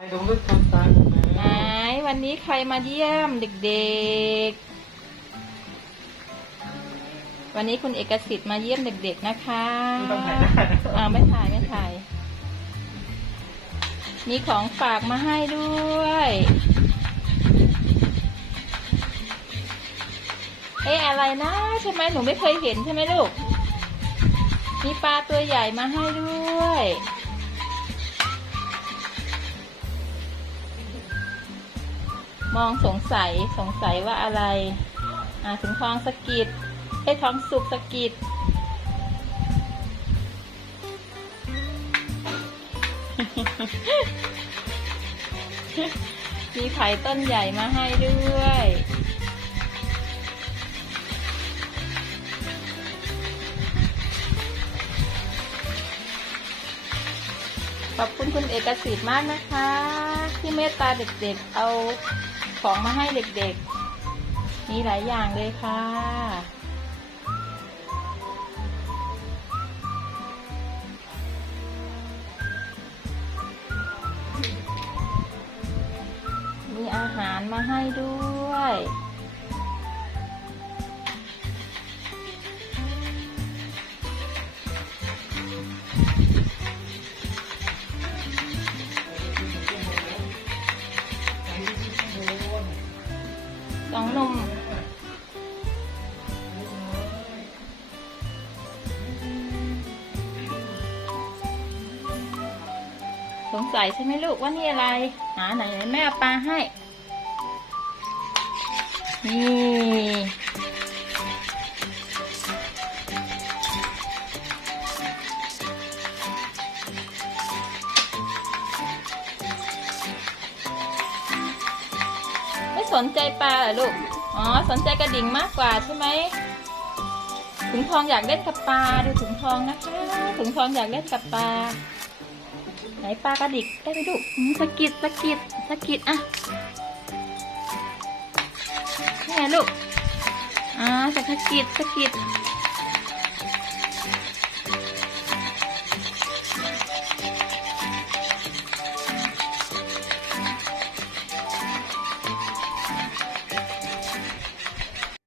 ไอ้ตรงลึกทำตาหมดแล้วไหนวันนี้ใครมาเยี่ยมเด็กๆ วันนี้คุณเอกสิทธิ์มาเยี่ยมเด็ก ๆ นะคะไม่ต้องถ่ายหน้านะอ่าไม่ถ่ายไม่ถ่าย มีของฝากมาให้ด้วย เอ๊ะอะไรนะใช่ไหมหนูไม่เคยเห็นใช่ไหมลูก มีปลาตัวใหญ่มาให้ด้วย มองสงสัยสงสัยว่าอะไร อ่าถึงทองสกิดให้ท้องสุกสกิดมีไผ่ต้นใหญ่มาให้ด้วยขอบคุณคุณเอกสิทธิ์มากนะคะ ที่เมตตาเด็กๆ เอา ของมาให้เด็กๆ มีหลายอย่างเลยค่ะ มีอาหารมาให้ด้วย สองนมสงสัยใช่ไหมลูกว่านี่อะไร หาไหนไหนแม่เอาปลาให้ นี่ สนใจปลาเหรอลูก อ๋อ สนใจกระดิ่งมากกว่าใช่ไหมถุงทองอยากเล่นกับปลาดูถุงทองนะคะถุงทองอยากเล่นกับปลาไหนปลากระดิกได้ไหมลูกสกิดสกิดสกิดอะนี่ลูกอ่าสกิดสกิด